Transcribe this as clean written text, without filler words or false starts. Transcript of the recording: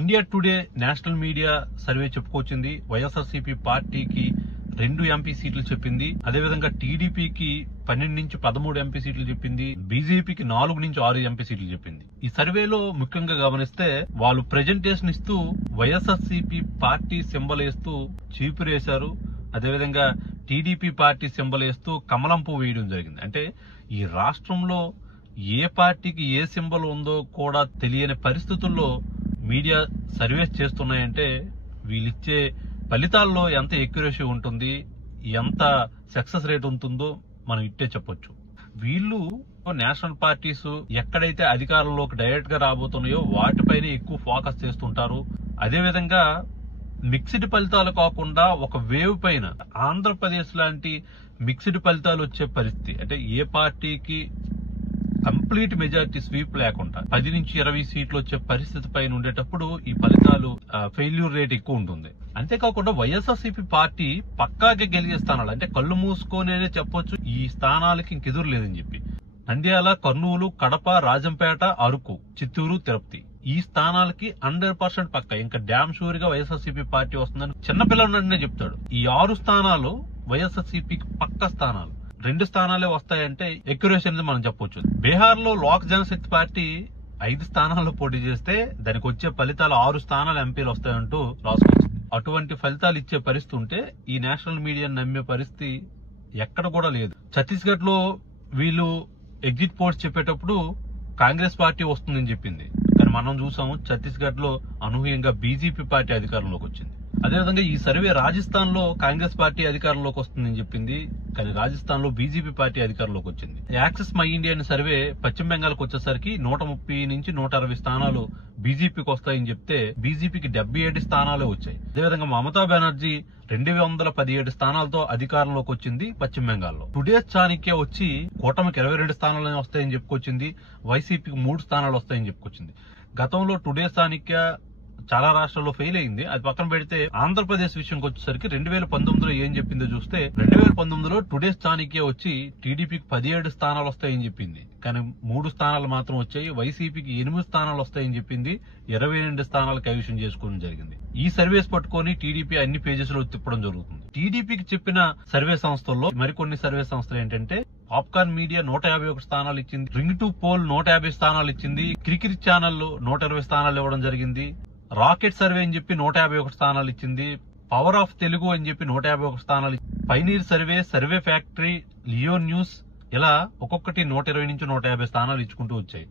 India today national media survey చెప్పుకొచ్చింది. వైఎస్ఆర్సీపీ పార్టీకి 2 MP సీట్లు చెప్పింది. అదేవిధంగా టీడీపీకి 12 నుంచి 13 ఎంపీ సీట్లు చెప్పింది. బీజేపీకి 4 నుంచి 6 ఎంపీ సీట్లు చెప్పింది. ఈ సర్వేలో ముఖ్యంగా గమనిస్తే వాళ్ళు ప్రెజెంటేషన్ ఇస్తూ వైఎస్ఆర్సీపీ పార్టీ సింబల్ వేస్తూ చీపురేశారు. అదేవిధంగా టీడీపీ పార్టీ సింబల్ వేస్తూ కమలం పువ్వు వేయడం జరిగింది. అంటే ఈ రాష్ట్రంలో ఏ పార్టీకి ఏ సింబల్ ఉందో కూడా తెలియని పరిస్థితుల్లో మీడియా సర్వేస్ చేస్తున్నాయంటే వీళ్ళిచ్చే ఫలితాల్లో ఎంత ఎక్యురసీ ఉంటుంది, ఎంత సక్సెస్ రేట్ ఉంటుందో మనం ఇట్టే చెప్పొచ్చు. వీళ్ళు నేషనల్ పార్టీస్ ఎక్కడైతే అధికారంలోకి డైరెక్ట్ గా రాబోతున్నాయో వాటిపైన ఎక్కువ ఫోకస్ చేస్తుంటారు. అదేవిధంగా మిక్స్డ్ ఫలితాలు కాకుండా ఒక వేవ్ పైన ఆంధ్రప్రదేశ్ లాంటి మిక్స్డ్ ఫలితాలు వచ్చే పరిస్థితి, అంటే ఏ పార్టీకి కంప్లీట్ మెజారిటీ స్వీప్ లేకుండా 10 నుంచి 20 సీట్లు వచ్చే పరిస్థితి పైన ఉండేటప్పుడు ఈ ఫలితాలు ఫెయిల్యూర్ రేట్ ఎక్కువ ఉంటుంది. అంతేకాకుండా వైఎస్ఆర్సీపీ పార్టీ పక్కాగా గెలిచే స్థానాలు, అంటే కళ్ళు మూసుకొనే చెప్పొచ్చు ఈ స్థానాలకి ఇంకెదురు లేదని చెప్పి, నంద్యాల, కర్నూలు, కడప, రాజంపేట, అరకు, చిత్తూరు, తిరుపతి ఈ స్థానాలకి 100% పక్క, ఇంకా డ్యామ్ షూర్ గా వైఎస్ఆర్సీపీ పార్టీ వస్తుందని చిన్నపిల్లలనే చెప్తాడు. ఈ 6 స్థానాలు వైఎస్ఆర్సీపీకి పక్క స్థానాలు. 2 స్థానాలే వస్తాయంటే ఎక్యురేషన్ అనేది మనం చెప్పొచ్చు. బీహార్ లో లోక్ జనశక్తి పార్టీ 5 స్థానాల్లో పోటీ చేస్తే దానికి వచ్చే ఫలితాలు 6 స్థానాలు ఎంపీలు వస్తాయంటూ రాసుకొచ్చింది. అటువంటి ఫలితాలు ఇచ్చే పరిస్థితి ఉంటే ఈ నేషనల్ మీడియాను నమ్మే పరిస్థితి ఎక్కడ కూడా లేదు. ఛత్తీస్గఢ్ లో వీళ్ళు ఎగ్జిట్ పోల్స్ చెప్పేటప్పుడు కాంగ్రెస్ పార్టీ వస్తుందని చెప్పింది. కానీ మనం చూసాము ఛత్తీస్గఢ్ లో అనూహ్యంగా బీజేపీ పార్టీ అధికారంలోకి వచ్చింది. అదేవిధంగా ఈ సర్వే రాజస్థాన్ లో కాంగ్రెస్ పార్టీ అధికారంలోకి వస్తుందని చెప్పింది. కానీ రాజస్థాన్ లో బీజేపీ పార్టీ అధికారంలోకి వచ్చింది. యాక్సెస్ మై ఇండియా అనే సర్వే పశ్చిమ బెంగాల్కి వచ్చేసరికి 130 నుంచి 160 స్థానాలు బీజేపీకి వస్తాయని చెప్తే బీజేపీకి 77 స్థానాలే వచ్చాయి. అదేవిధంగా మమతా బెనర్జీ 217 స్థానాలతో అధికారంలోకి వచ్చింది పశ్చిమ బెంగాల్లో. టుడేస్ చాణక్య వచ్చి కూటమికి 22 స్థానాలు వస్తాయని చెప్పుకొచ్చింది. వైసీపీకి 3 స్థానాలు వస్తాయని చెప్పుకొచ్చింది. గతంలో టుడేస్ చాణక్య చాలా రాష్ట్రాల్లో ఫెయిల్ అయింది. అది పక్కన పెడితే ఆంధ్రప్రదేశ్ విషయంకి వచ్చేసరికి 2019లో ఏం చెప్పిందో చూస్తే 2019లో టుడేస్ చాణక్య వచ్చి టీడీపీకి 17 స్థానాలు వస్తాయని చెప్పింది. కానీ 3 స్థానాలు మాత్రం వచ్చాయి. వైసీపీకి 8 స్థానాలు వస్తాయని చెప్పింది. 22 స్థానాలు కైవసం చేసుకోవడం జరిగింది. ఈ సర్వేస్ పట్టుకొని టీడీపీ అన్ని పేజెస్ లో తిప్పడం జరుగుతుంది. టీడీపీకి చెప్పిన సర్వే సంస్థల్లో మరికొన్ని సర్వే సంస్థలు ఏంటంటే పాప్కార్న్ మీడియా 151 స్థానాలు ఇచ్చింది. రింగ్ టు పోల్ 150 స్థానాలు ఇచ్చింది. క్రికెట్ ఛానల్ 120 స్థానాలు ఇవ్వడం జరిగింది. రాకెట్ సర్వే అని చెప్పి 151 స్థానాలు ఇచ్చింది. పవర్ ఆఫ్ తెలుగు అని చెప్పి 151 స్థానాలు, pioneer survey, survey factory, Leo news ఇలా ఒక్కొక్కటి 120 నుంచి 150 స్థానాలు ఇచ్చుకుంటూ వచ్చాయి.